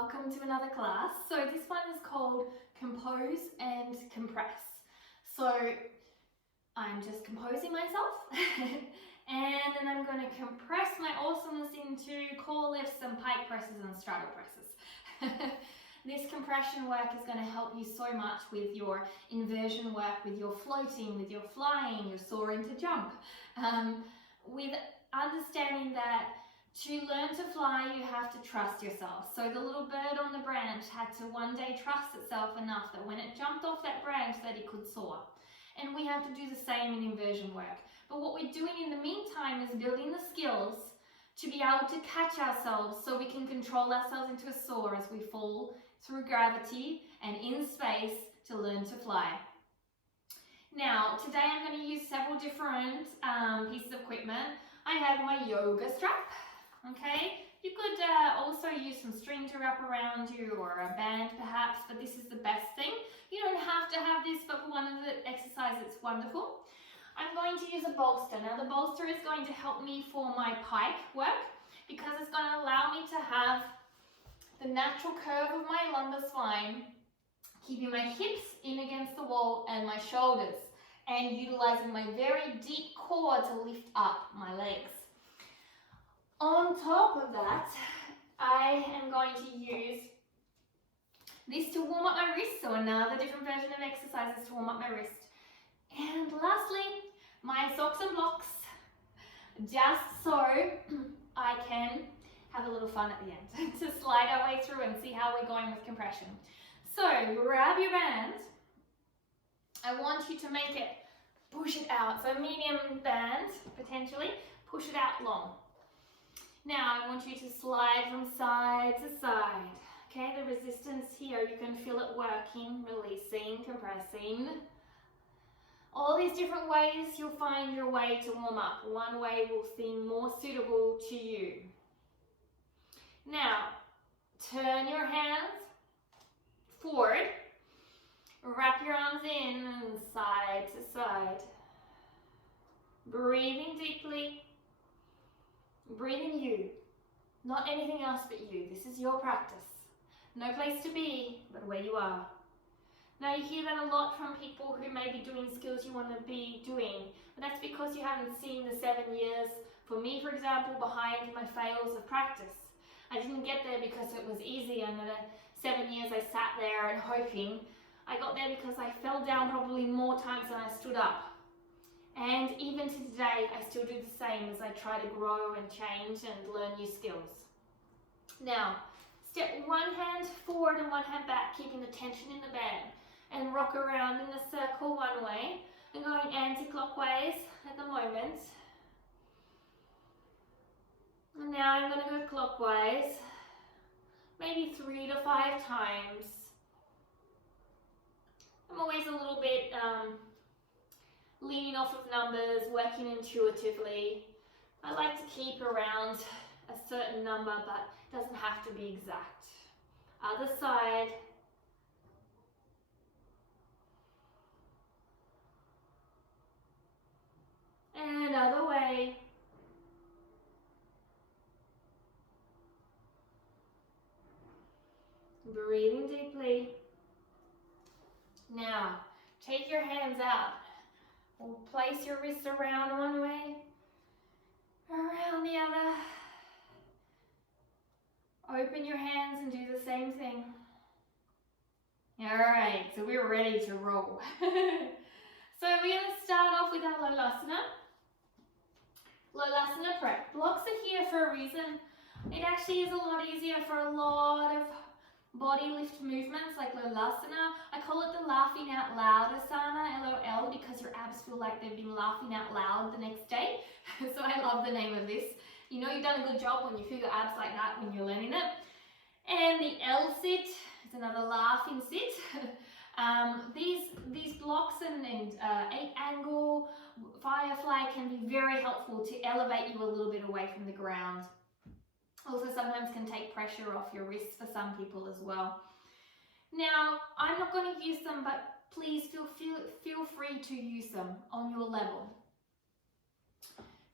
welcome to another class. So this one is called Compose and Compress. So I'm just composing myself and then I'm going to compress my awesomeness into core lifts and pike presses and straddle presses. This compression work is going to help you so much with your inversion work, with your floating, with your flying, your soaring to jump. With understanding that to learn to fly, you have to trust yourself. So the little bird on the branch had to one day trust itself enough that when it jumped off that branch that it could soar. And we have to do the same in inversion work. But what we're doing in the meantime is building the skills to be able to catch ourselves so we can control ourselves into a soar as we fall through gravity and in space to learn to fly. Now, today I'm going to use several different pieces of equipment. I have my yoga strap. Okay, you could also use some string to wrap around you or a band perhaps, but this is the best thing. You don't have to have this, but for one of the exercises it's wonderful. I'm going to use a bolster. Now the bolster is going to help me for my pike work because it's going to allow me to have the natural curve of my lumbar spine, keeping my hips in against the wall and my shoulders, and utilizing my very deep core to lift up my legs. On top of that, I am going to use this to warm up my wrist, so another different version of exercises to warm up my wrist. And lastly, my socks and blocks, just so I can have a little fun at the end to slide our way through and see how we're going with compression. So grab your band. I want you to make it, push it out. So medium band, potentially, push it out long. Now I want you to slide from side to side. Okay, the resistance here, you can feel it working, releasing, compressing. All these different ways you'll find your way to warm up. One way will seem more suitable to you. Now, turn your hands forward. Wrap your arms in and side to side. Breathing deeply. Breathing you. Not anything else but you. This is your practice. No place to be, but where you are. Now you hear that a lot from people who may be doing skills you want to be doing, but that's because you haven't seen the 7 years, for me for example, behind my fails of practice. I didn't get there because it was easy, and in the 7 years I sat there and hoping. I got there because I fell down probably more times than I stood up. And even to today, I still do the same as I try to grow and change and learn new skills. Now, step one hand forward and one hand back, keeping the tension in the band. And rock around in a circle one way. And going anti-clockwise at the moment. And now I'm going to go clockwise. Maybe 3 to 5 times. I'm always a little bit leaning off of numbers, working intuitively. I like to keep around a certain number, but it doesn't have to be exact. Other side. And other way. Breathing deeply. Now, take your hands out. Place your wrists around one way, around the other. Open your hands and do the same thing. Alright, so we're ready to roll. So we're going to start off with our Lolasa. Lolasa prep. Blocks are here for a reason. It actually is a lot easier for a lot of body lift movements like Lolasa. I call it the laughing out loud asana, LOL, because your abs feel like they've been laughing out loud the next day. So I love the name of this. You know you've done a good job when you feel your abs like that when you're learning it. And the L sit is another laughing sit. These blocks and 8-angle firefly can be very helpful to elevate you a little bit away from the ground. Also sometimes can take pressure off your wrists for some people as well. Now, I'm not going to use them, but please feel free to use them on your level.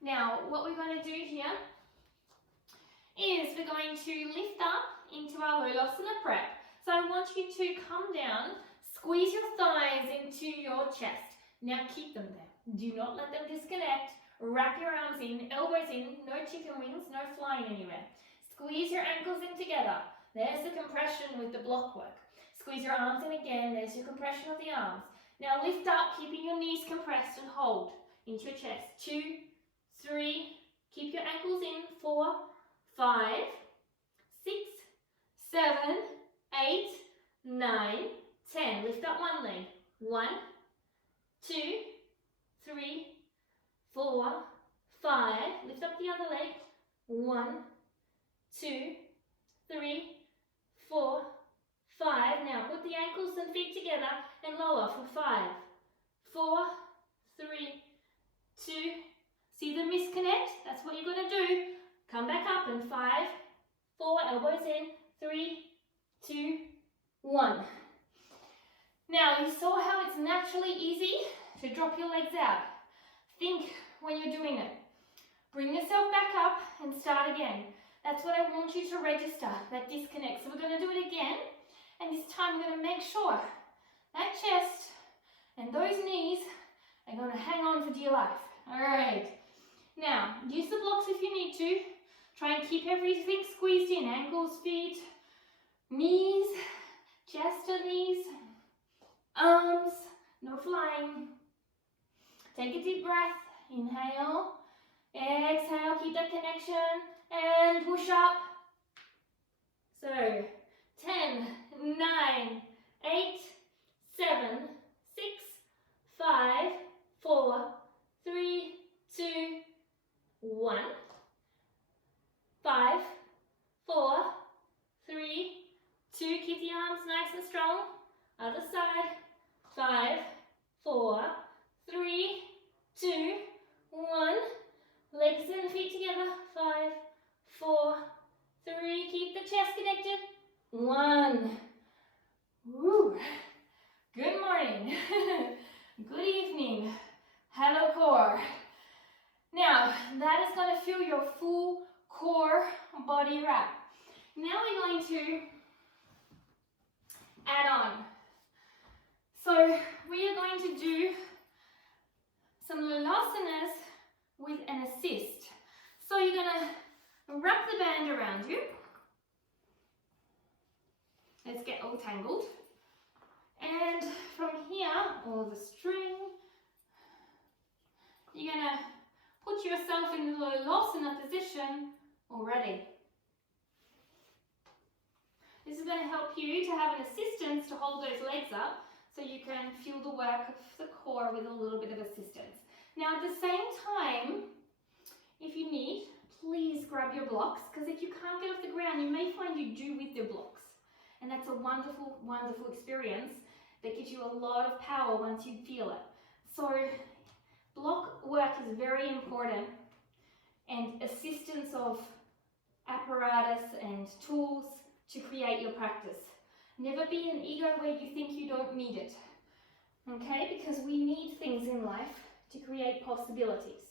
Now, what we're going to do here is we're going to lift up into our Lolasana prep. So I want you to come down, squeeze your thighs into your chest. Now keep them there. Do not let them disconnect. Wrap your arms in, elbows in, no chicken wings, no flying anywhere. Squeeze your ankles in together. There's the compression with the block work. Squeeze your arms in again, there's your compression of the arms. Now lift up, keeping your knees compressed and hold into your chest. 2, 3, keep your ankles in. 4, 5, 6, 7, 8, 9, 10. Lift up one leg. 1, 2, 3, 4, 5. Lift up the other leg. 1, 2, 3, 4, 5. Now put the ankles and feet together and lower for 5, 4, 3, 2. See the misconnect? That's what you're going to do. Come back up and 5, 4, elbows in, 3, 2, 1. Now you saw how it's naturally easy to drop your legs out. Think when you're doing it. Bring yourself back up and start again. That's what I want you to register, that disconnect. So we're going to do it again, and this time we're going to make sure that chest and those knees are going to hang on for dear life. All right. Now, use the blocks if you need to. Try and keep everything squeezed in. Ankles, feet, knees, chest and knees, arms, no flying. Take a deep breath. Inhale. Exhale. Keep that connection. And push up. So, 10, 9, 8, 7, 6, 5, 4, 3, 2, 1. 5, 4, 3, 2. Keep the arms nice and strong. Other side. 5, 4, 3, 2, 1. Legs and feet together. 5, 4, 3. Keep the chest connected. 1. Woo. Good morning. Good evening. Hello, core. Now, that is going to feel your full core body wrap. Now we're going to add on. So we are going to do some Lolasanas with an assist. So you're going to wrap the band around you. Let's get all tangled. And from here, or the string, you're going to put yourself in the Lolasana position already. This is going to help you to have an assistance to hold those legs up so you can feel the work of the core with a little bit of assistance. Now at the same time, if you need, please grab your blocks, because if you can't get off the ground, you may find you do with your blocks. And that's a wonderful, wonderful experience that gives you a lot of power once you feel it. So block work is very important, and assistance of apparatus and tools to create your practice. Never be an ego where you think you don't need it, okay? Because we need things in life to create possibilities.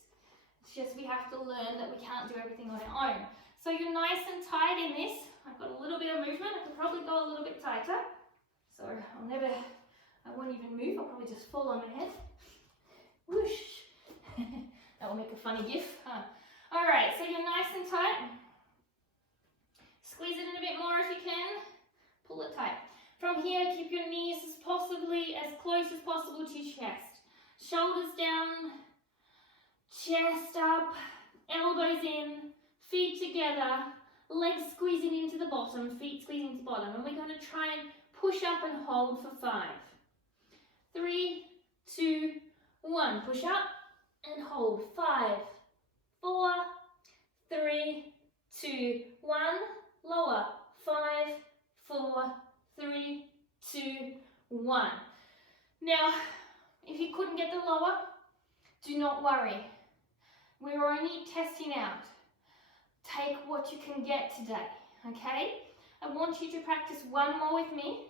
It's just we have to learn that we can't do everything on our own. So you're nice and tight in this. I've got a little bit of movement. I could probably go a little bit tighter. So I won't even move. I'll probably just fall on my head. Whoosh. That will make a funny gif. All right, so you're nice and tight. Squeeze it in a bit more if you can. Pull it tight. From here, keep your knees possibly as close as possible to your chest. Shoulders down, chest up, elbows in, feet together, legs squeezing into the bottom, feet squeezing into the bottom. And we're going to try and push up and hold for 5. 3, 2, 1. Push up and hold. 5, 4, 3, 2, 1. Lower. 5, 4, 3, 2, 1. Now, if you couldn't get the lower, do not worry. We're only testing out. Take what you can get today, okay? I want you to practice 1 more with me.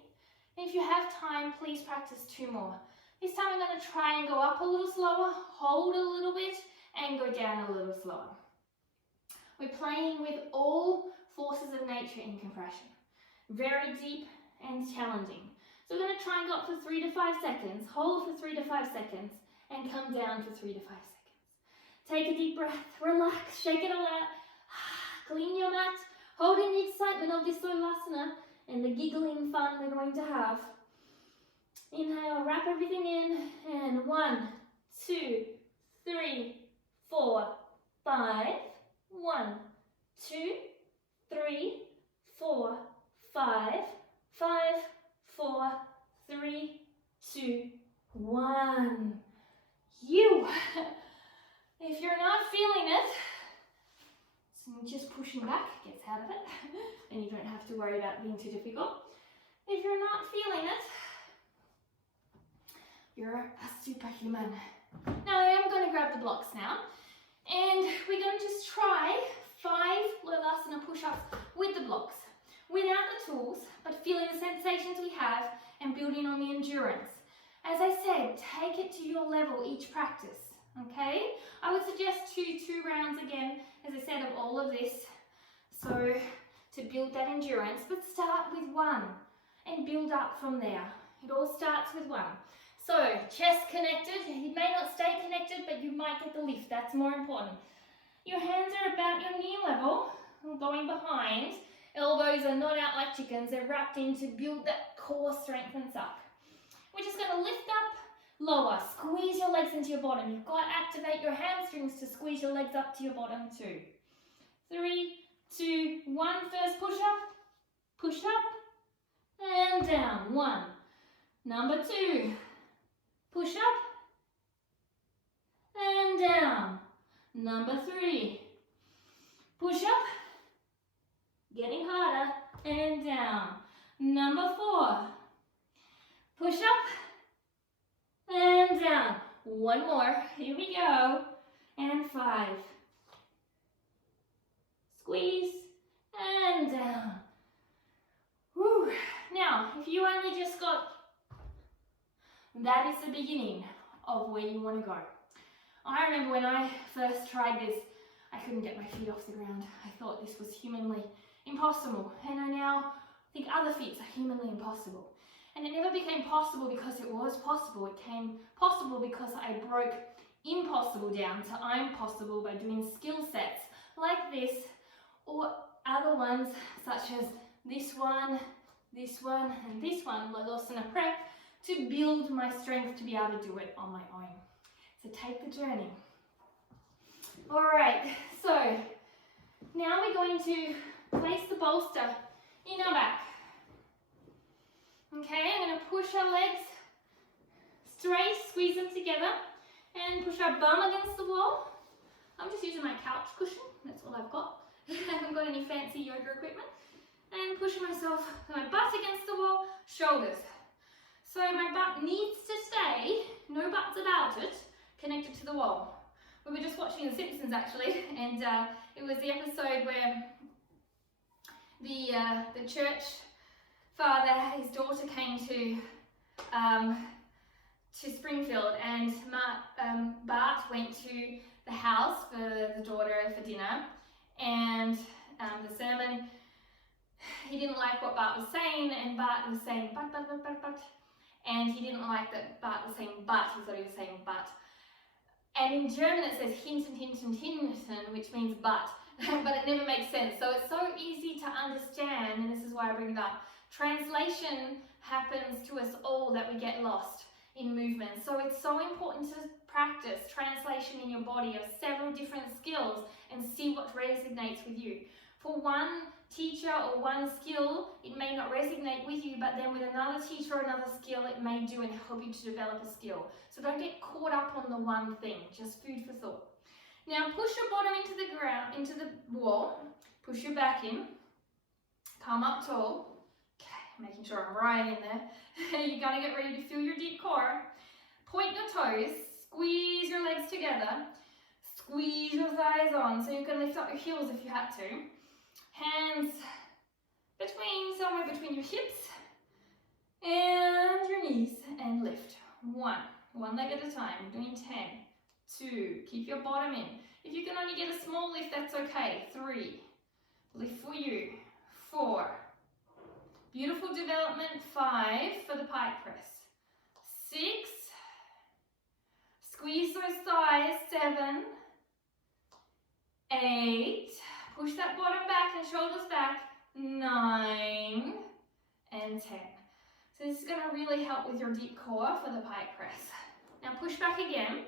And if you have time, please practice 2 more. This time I'm going to try and go up a little slower, hold a little bit, and go down a little slower. We're playing with all forces of nature in compression. Very deep and challenging. So we're going to try and go up for 3 to 5 seconds, hold for 3 to 5 seconds, and come down for 3 to 5 seconds. Take a deep breath, relax, shake it all out, clean your mat, hold in the excitement of this Lolasana and the giggling fun we're going to have. Inhale, wrap everything in, and 1, 2, 3, 4, 5. 1, 2, 3, 4, 5, 5, 4, 3, 2, 1. You. If you're not feeling it, so just pushing back gets out of it, and you don't have to worry about being too difficult. If you're not feeling it, you're a superhuman. Now I am going to grab the blocks now, and we're going to just try 5 Lolasana push-ups with the blocks, without the tools, but feeling the sensations we have and building on the endurance. As I said, take it to your level each practice, okay? I would suggest 2 rounds again, as I said, of all of this, so to build that endurance, but start with 1 and build up from there. It all starts with 1. So, chest connected. It may not stay connected, but you might get the lift. That's more important. Your hands are about your knee level, going behind. Elbows are not out like chickens. They're wrapped in to build that core strengthens up. We're just going to lift up, lower. Squeeze your legs into your bottom. You've got to activate your hamstrings to squeeze your legs up to your bottom too. 3, 2, 1. First push up, and down. 1. Number 2. Push up and down. Number 3. Push up, getting harder, and down. Number 4. Push up and down. 1 more. Here we go. And 5. Squeeze and down. Whew. Now, if you only just got, that is the beginning of where you want to go. I remember when I first tried this, I couldn't get my feet off the ground. I thought this was humanly impossible. And I now think other feats are humanly impossible. And it never became possible because it was possible. It became possible because I broke impossible down to I'm possible by doing skill sets like this, or other ones such as this one, and this one, Lolasana prep, to build my strength to be able to do it on my own. So take the journey. All right, so now we're going to place the bolster in our back. Okay, I'm going to push our legs straight, squeeze them together, and push our bum against the wall. I'm just using my couch cushion, that's all I've got. I haven't got any fancy yoga equipment. And pushing myself, my butt against the wall, shoulders. So my butt needs to stay, no buts about it, connected to the wall. We were just watching The Simpsons actually, and it was the episode where the church father, his daughter came to Springfield, and Bart went to the house for the daughter for dinner, and the sermon, he didn't like what Bart was saying, and Bart was saying but, and he didn't like that Bart was saying but, he thought he was saying but. And in German it says hinten, which means but it never makes sense. So it's so easy to understand, and this is why I bring it up. Translation happens to us all that we get lost in movement. So it's so important to practice translation in your body of several different skills and see what resonates with you. For one teacher or one skill, it may not resonate with you, but then with another teacher or another skill, it may do and help you to develop a skill. So don't get caught up on the one thing, just food for thought. Now push your bottom into the ground, into the wall, push your back in, come up tall. Okay, making sure I'm right in there. You're gonna get ready to feel your deep core. Point your toes, squeeze your legs together, squeeze your thighs on, so you can lift up your heels if you had to. Hands somewhere between your hips and your knees, and lift. 1 leg at a time, doing 10, 2, keep your bottom in. If you can only get a small lift, that's okay. 3, lift for you. 4, Beautiful development. 5 for the pike press. 6. Squeeze those thighs. 7. 8. Push that bottom back and shoulders back. 9 and 10. So this is going to really help with your deep core for the pike press. Now push back again.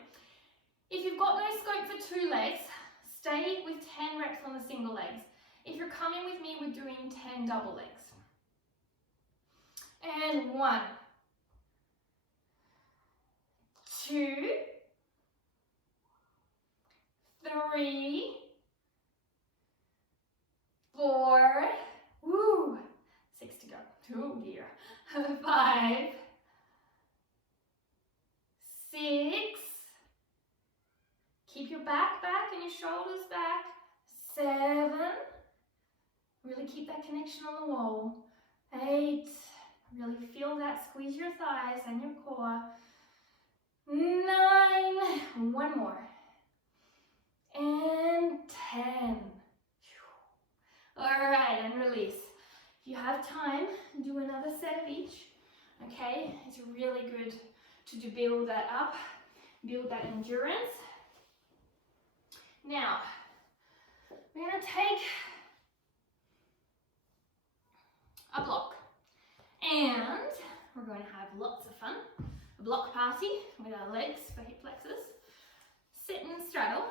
If you've got no scope for 2 legs, stay with 10 reps on the single legs. If you're coming with me, we're doing 10 double legs. And 1, 2, 3, 4, woo, 6 to go. Oh dear. 5, 6, keep your back and your shoulders back. 7, really keep that connection on the wall. 8, really feel that, squeeze your thighs and your core. 9, 1 more. And 10. All right, and release. If you have time, do another set of each. Okay, it's really good to build that up, build that endurance. Now, we're going to take a block and we're going to have lots of fun. A block party with our legs for hip flexors. Sit and straddle,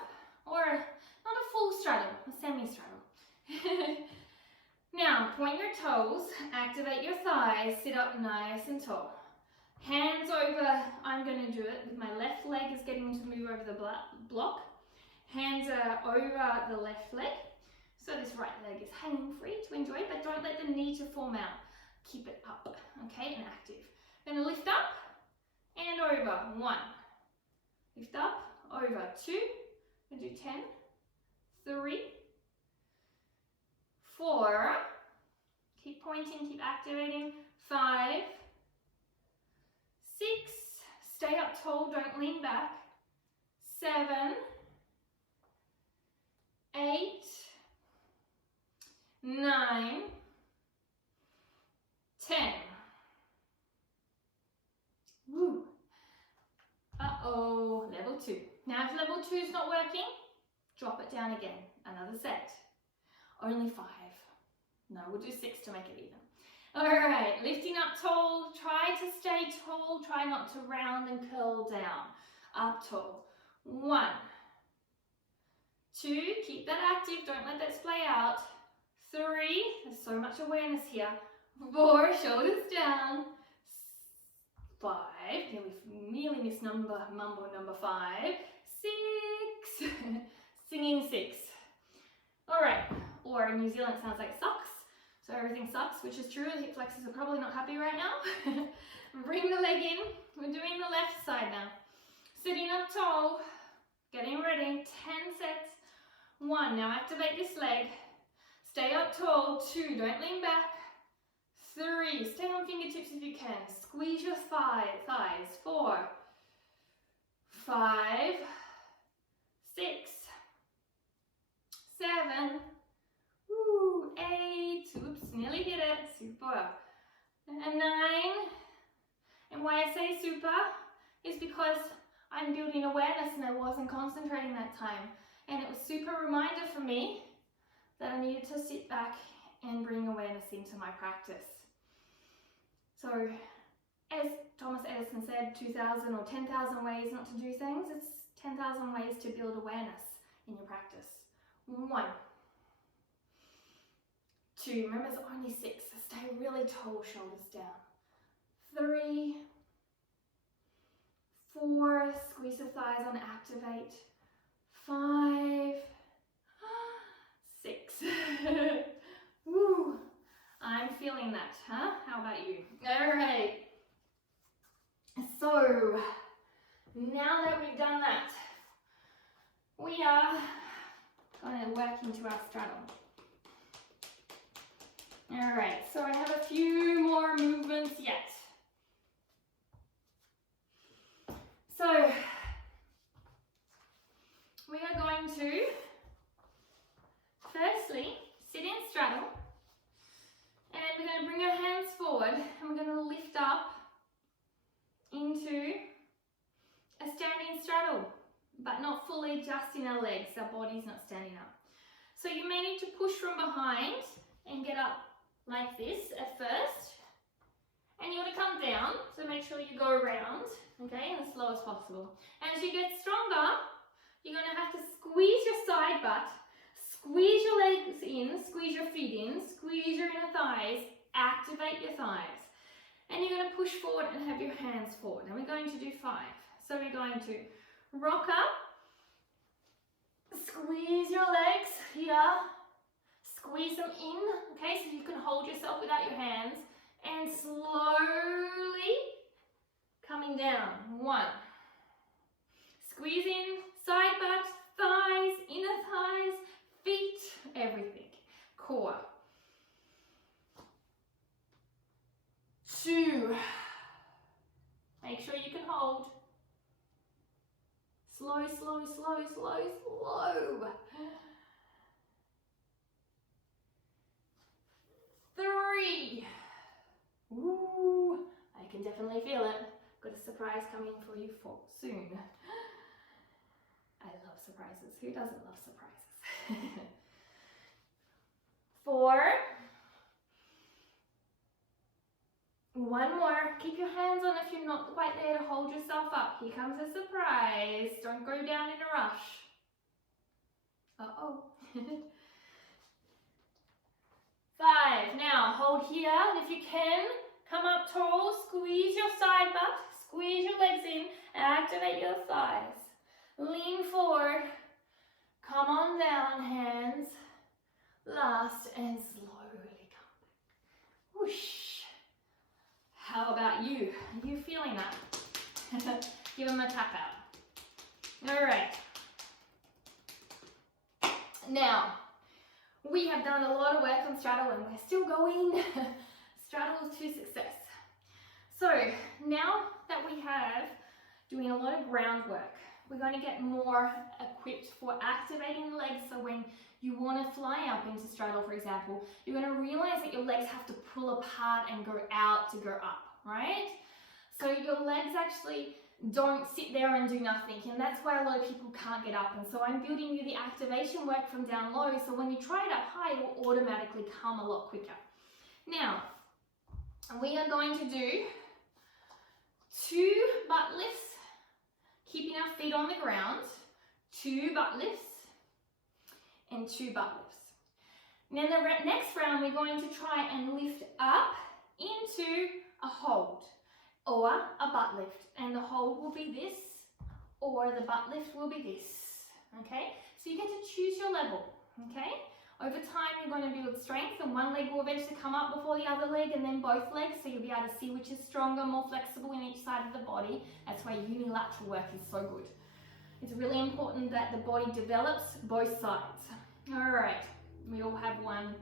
or not a full straddle, a semi-straddle. Now, point your toes, activate your thighs, sit up nice and tall. Hands over, I'm going to do it with my left leg is getting to move over the block. Hands are over the left leg. So this right leg is hanging free to enjoy, but don't let the knee to form out. Keep it up, okay, and active. Going to lift up and over. 1. Lift up, over. 2. We'll do 10. 3. 4. Keep pointing, keep activating. 5. 6. Stay up tall, don't lean back. 7. 8. 9. 10. Woo. Uh-oh, level 2. Now if level 2 is not working, drop it down again. Another set. Only 5. No, we'll do 6 to make it even. All right, lifting up tall. Try to stay tall. Try not to round and curl down. Up tall. 1. 2, keep that active. Don't let that splay out. 3, there's so much awareness here. 4, shoulders down. 5, nearly missed mambo number 5. 6, singing 6. All right, or in New Zealand it sounds like sucks. So everything sucks, which is true. The hip flexors are probably not happy right now. Bring the leg in. We're doing the left side now. Sitting up tall, getting ready. 10 sets. 1, now activate this leg. Stay up tall. 2, don't lean back. 3, stay on fingertips if you can. Squeeze your thighs. 4, 5, 6, 7, 8, oops, nearly hit it, super, and 9, and why I say super is because I'm building awareness and I wasn't concentrating that time, and it was super reminder for me that I needed to sit back and bring awareness into my practice. So, as Thomas Edison said, 2,000 or 10,000 ways not to do things, it's 10,000 ways to build awareness in your practice. 1, 2, remember it's only 6, so stay really tall, shoulders down. 3, 4, squeeze the thighs on, activate. 5, 6. Woo, I'm feeling that, huh? How about you? All right. So, now that we've done that, we are going to work into our straddle. All right, so I have a few more movements yet. So, we are going to, firstly, sit in straddle, and we're going to bring our hands forward and we're going to lift up into a standing straddle, but not fully, just in our legs. Our body's not standing up. So you may need to push from behind and get up like this at first. And you want to come down, so make sure you go around, okay, and as slow as possible. And as you get stronger, you're going to have to squeeze your side butt, squeeze your legs in, squeeze your feet in, squeeze your inner thighs, activate your thighs. And you're going to push forward and have your hands forward. And we're going to do 5. So we're going to rock up, squeeze your legs here, squeeze them in, okay, so you can hold yourself without your hands, and slowly coming down. 1. Squeeze in, side butt, thighs, inner thighs, feet, everything. Core. 2. Make sure you can hold. Slow, slow, slow, slow, slow. 3. Ooh, I can definitely feel it. Got a surprise coming for you soon. I love surprises. Who doesn't love surprises? 4. 1 more. Keep your hands on if you're not quite there to hold yourself up. Here comes a surprise. Don't go down in a rush. Uh-oh. 5. Now hold here, and if you can, come up tall, squeeze your side butt, squeeze your legs in, activate your thighs. Lean forward, come on down, hands. Last, and slowly come back. Whoosh. How about you? Are you feeling that? Give them a tap out. All right. Now, we have done a lot of work on straddle and we're still going. Straddle to success. So now that we have doing a lot of groundwork, we're going to get more equipped for activating the legs. So when you want to fly up into straddle, for example, you're going to realize that your legs have to pull apart and go out to go up, right? So your legs actually don't sit there and do nothing, and that's why a lot of people can't get up. And so I'm building you the activation work from down low, so when you try it up high, it will automatically come a lot quicker. Now, we are going to do 2 butt lifts, keeping our feet on the ground, 2 butt lifts, and 2 butt lifts. Then the next round, we're going to try and lift up into a hold or a butt lift. And the hold will be this, or the butt lift will be this, okay? So you get to choose your level, okay? Over time, you're going to build strength, and one leg will eventually come up before the other leg, and then both legs, so you'll be able to see which is stronger, more flexible in each side of the body. That's why unilateral work is so good. It's really important that the body develops both sides. All right, we all have one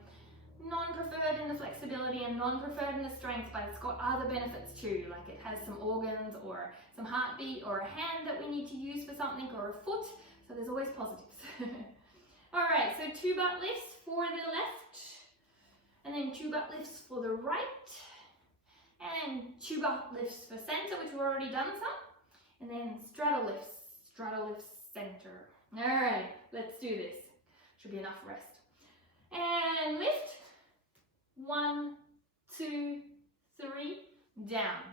non-preferred in the flexibility and non-preferred in the strength, but it's got other benefits too, like it has some organs or some heartbeat or a hand that we need to use for something, or a foot, so there's always positives. All right, so 2 butt lifts for the left, and then 2 butt lifts for the right, and 2 butt lifts for center, which we've already done some, and then straddle lifts center. All right, let's do this. Should be enough rest. And lift. 1, 2, 3, down.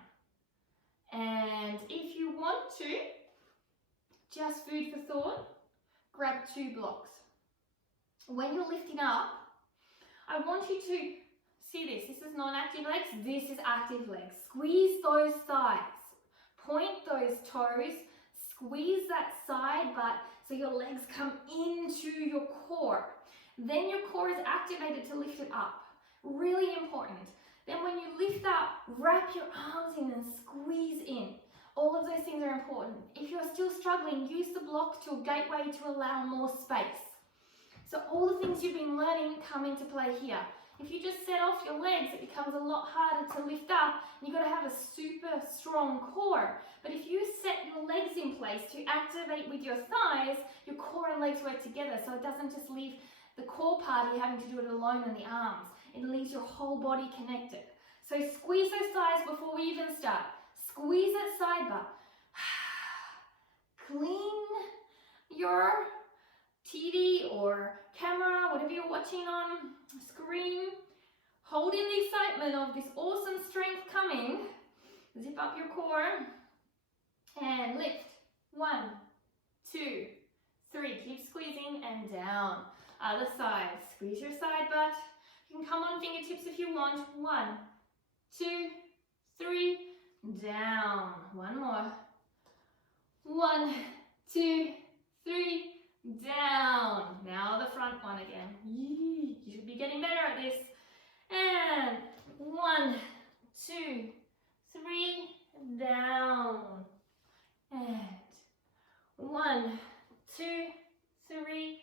And if you want to, just food for thought, grab 2 blocks. When you're lifting up, I want you to see this. This is non-active legs, this is active legs. Squeeze those thighs, point those toes, squeeze that side butt so your legs come into your core. Then your core is activated to lift it up. Really important. Then when you lift up, wrap your arms in and squeeze in. All of those things are important. If you're still struggling, use the block to a gateway to allow more space. So all the things you've been learning come into play here. If you just set off your legs, it becomes a lot harder to lift up. You've got to have a super strong core. But if you set your legs in place to activate with your thighs, your core and legs work together. So it doesn't just leave the core part, you're having to do it alone in the arms. It leaves your whole body connected. So squeeze those thighs before we even start. Squeeze that side butt. Clean your TV or camera, whatever you're watching on screen. Hold in the excitement of this awesome strength coming. Zip up your core and lift. 1, 2, 3. Keep squeezing and down. Other side. Squeeze your side butt. You can come on fingertips if you want. 1, 2, 3. Down. One more. 1, 2, 3. Down. Now the front one again. You should be getting better at this. And 1, 2, 3. Down. And 1, 2, 3.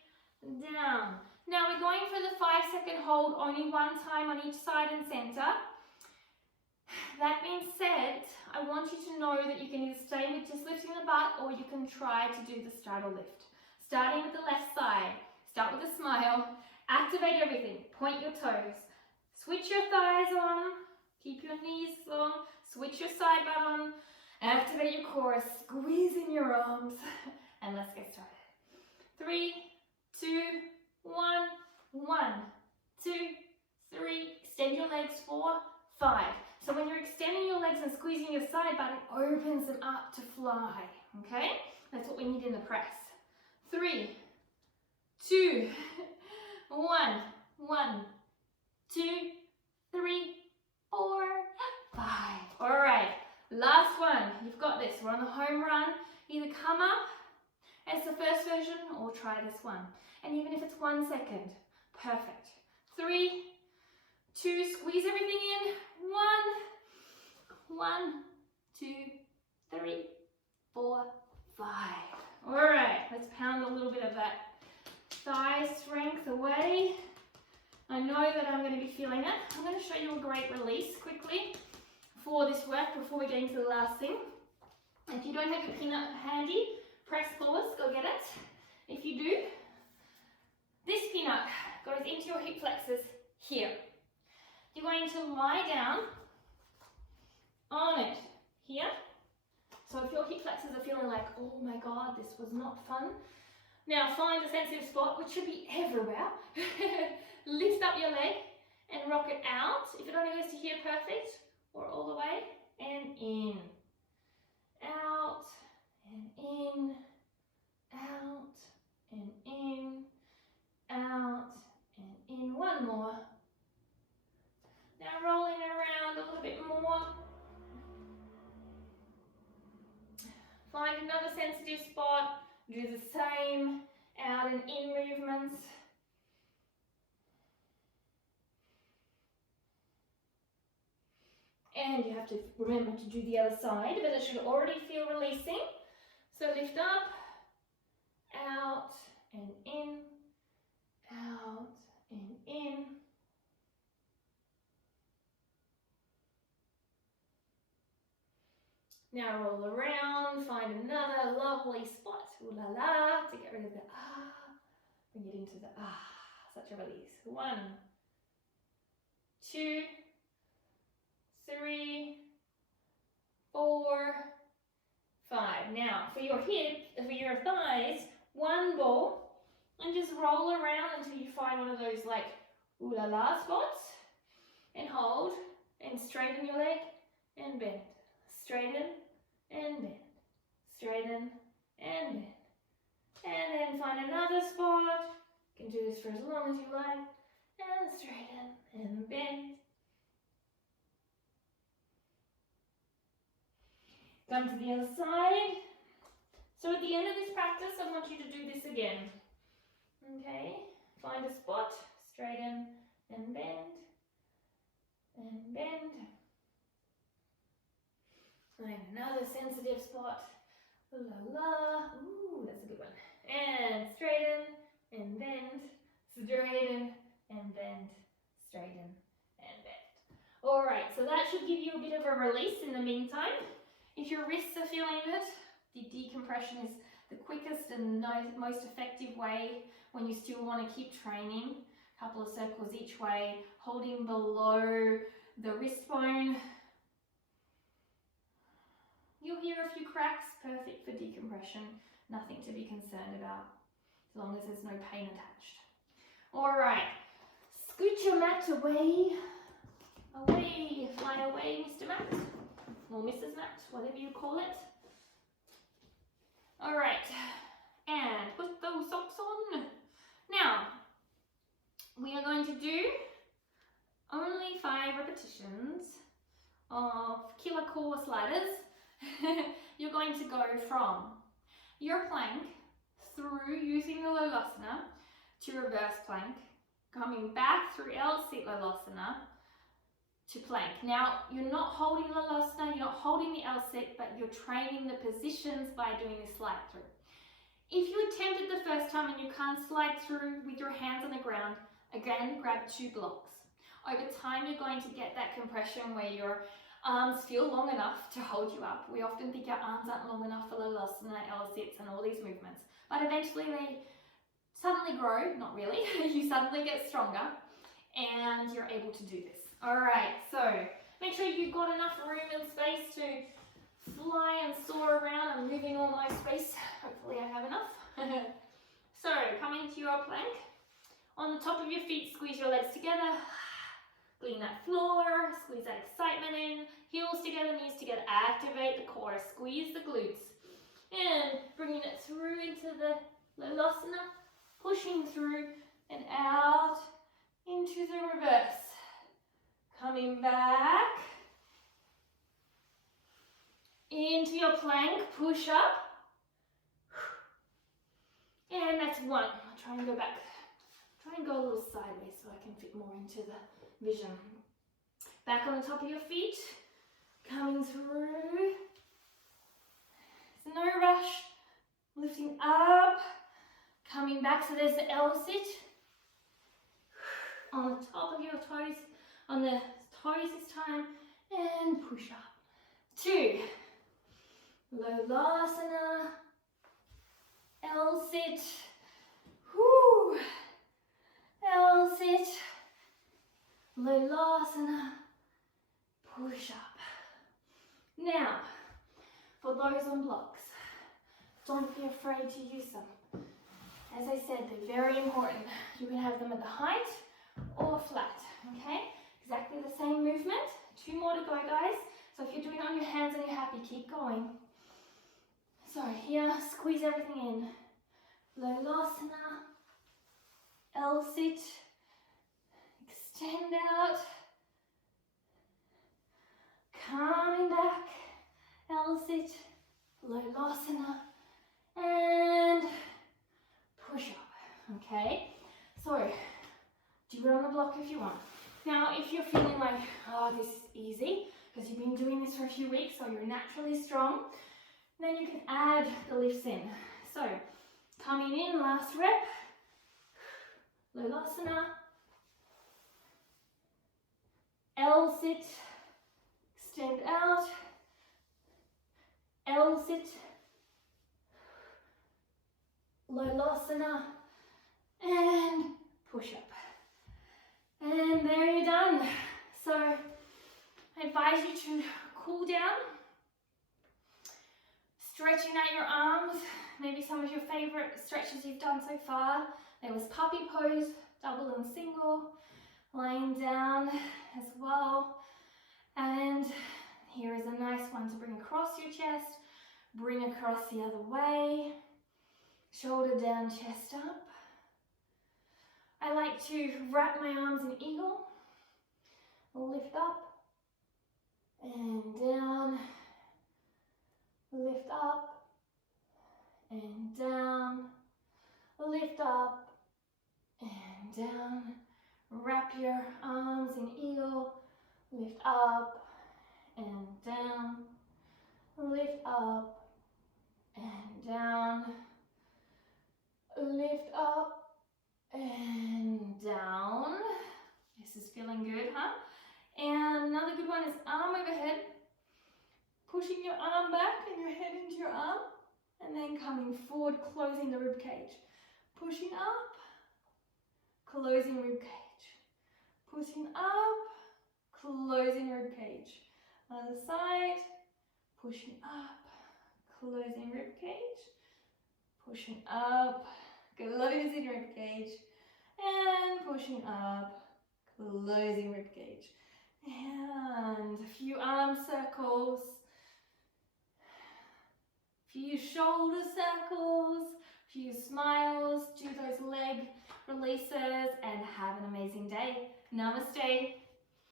Down. Now we're going for the 5-second hold, only one time on each side and center. That being said, I want you to know that you can either stay with just lifting the butt or you can try to do the straddle lift. Starting with the left side, start with a smile, activate everything, point your toes, switch your thighs on, keep your knees long, switch your side butt on, activate your core, squeeze in your arms, and let's get started. 3, 2, 1, 1, 2, 3, extend your legs, 4, 5. So when you're extending your legs and squeezing your side butt, it opens them up to fly, okay? That's what we need in the press. 3, 2, 1, 1, 2, 3, 4, 5. All right, last one. You've got this. We're on the home run. Either come up as the first version or try this one. And even if it's 1 second, perfect. 3, 2, squeeze everything in. 1, 1, 2, 3, 4, 5. All right, let's pound a little bit of that thigh strength away. I know that I'm going to be feeling it. I'm going to show you a great release quickly for this work before we get into the last thing. If you don't have your pin-up handy, press pause, go get it. If you do, this pin-up goes into your hip flexors here. You're going to lie down on it here. So if your hip flexors are feeling like, oh my God, this was not fun, now find a sensitive spot, which should be everywhere. Lift up your leg and rock it out. If it only goes to here, perfect. Or all the way and in. Out and in. Out and in. Out and in. One more. Now rolling around a little bit more. Find another sensitive spot. Do the same out and in movements. And you have to remember to do the other side, but it should already feel releasing. So lift up, out and in, out and in. Now roll around, find another lovely spot, ooh la la, to get rid of the ah, bring it into the ah, such a release. 1, 2, 3, 4, 5. Now for your thighs, one ball, and just roll around until you find one of those like ooh la la spots, and hold, and straighten your leg, and bend. Straighten and bend, straighten and bend. And then find another spot. You can do this for as long as you like. And straighten and bend. Come to the other side. So at the end of this practice, I want you to do this again. Okay, find a spot, straighten and bend, and bend. Find another sensitive spot. Ooh la la. Ooh, that's a good one. And straighten and bend, straighten and bend, straighten and bend. All right, so that should give you a bit of a release in the meantime. If your wrists are feeling it, the decompression is the quickest and most effective way when you still want to keep training. A couple of circles each way, holding below the wrist bone. You'll hear a few cracks, perfect for decompression, nothing to be concerned about, as long as there's no pain attached. All right, scoot your mat away, fly away, Mr. Mat, or Mrs. Mat, whatever you call it. All right, and put those socks on. Now, we are going to do only 5 repetitions of killer core sliders. You're going to go from your plank through using the Lolasana to reverse plank, coming back through L-sit Lolasana to plank. Now, you're not holding Lolasana, you're not holding the L-sit, but you're training the positions by doing this slide through. If you attempted the first time and you can't slide through with your hands on the ground, again, grab 2 blocks. Over time, you're going to get that compression where your arms feel long enough to hold you up. We often think our arms aren't long enough for Lolasana, L-sits and all these movements, but eventually they suddenly grow, not really, you suddenly get stronger and you're able to do this. All right, so make sure you've got enough room and space to fly and soar around. I'm moving all my space, hopefully I have enough. So come into your plank. On the top of your feet, squeeze your legs together. Clean that floor, squeeze that excitement in, heels together, knees together, activate the core, squeeze the glutes. And bringing it through into the Lolasana, pushing through and out into the reverse. Coming back into your plank, push up. And that's 1. I'll try and go back. Try and go a little sideways so I can fit more into the vision. Back on the top of your feet, coming through. There's no rush. Lifting up, coming back. So there's the L-sit. On the top of your toes, on the toes this time, and push up. 2. Lolasana, L-sit. Whoo. L-sit. Lolasana, push up. Now, for those on blocks, don't be afraid to use them. As I said, they're very important. You can have them at the height or flat, okay? Exactly the same movement. 2 more to go, guys. So if you're doing it on your hands and you're happy, keep going. So here, squeeze everything in. Lolasana, L-sit. Extend out, coming back, L-sit, Lolasana, and push up, okay? So, do it on the block if you want. Now, if you're feeling like, oh, this is easy, because you've been doing this for a few weeks, so you're naturally strong, then you can add the lifts in. So, coming in, last rep, Lolasana, L-sit, extend out, L-sit, Lolasana, and push up. And there you're done. So I advise you to cool down, stretching out your arms, maybe some of your favorite stretches you've done so far. There was puppy pose, double and single, lying down as well. And here is a nice one to bring across your chest, bring across the other way, shoulder down, chest up. I like to wrap my arms in eagle, lift up and down, lift up and down, lift up and down. Wrap your arms in eagle, lift up and down, lift up and down, lift up and down. This is feeling good, huh? And another good one is arm overhead, pushing your arm back and your head into your arm, and then coming forward, closing the rib cage. Pushing up, closing rib cage. Pushing up, closing rib cage. Other side, pushing up, closing rib cage, pushing up, closing rib cage, and pushing up, closing rib cage. And a few arm circles, few shoulder circles, few smiles, do those leg releases, and have an amazing day. Namaste.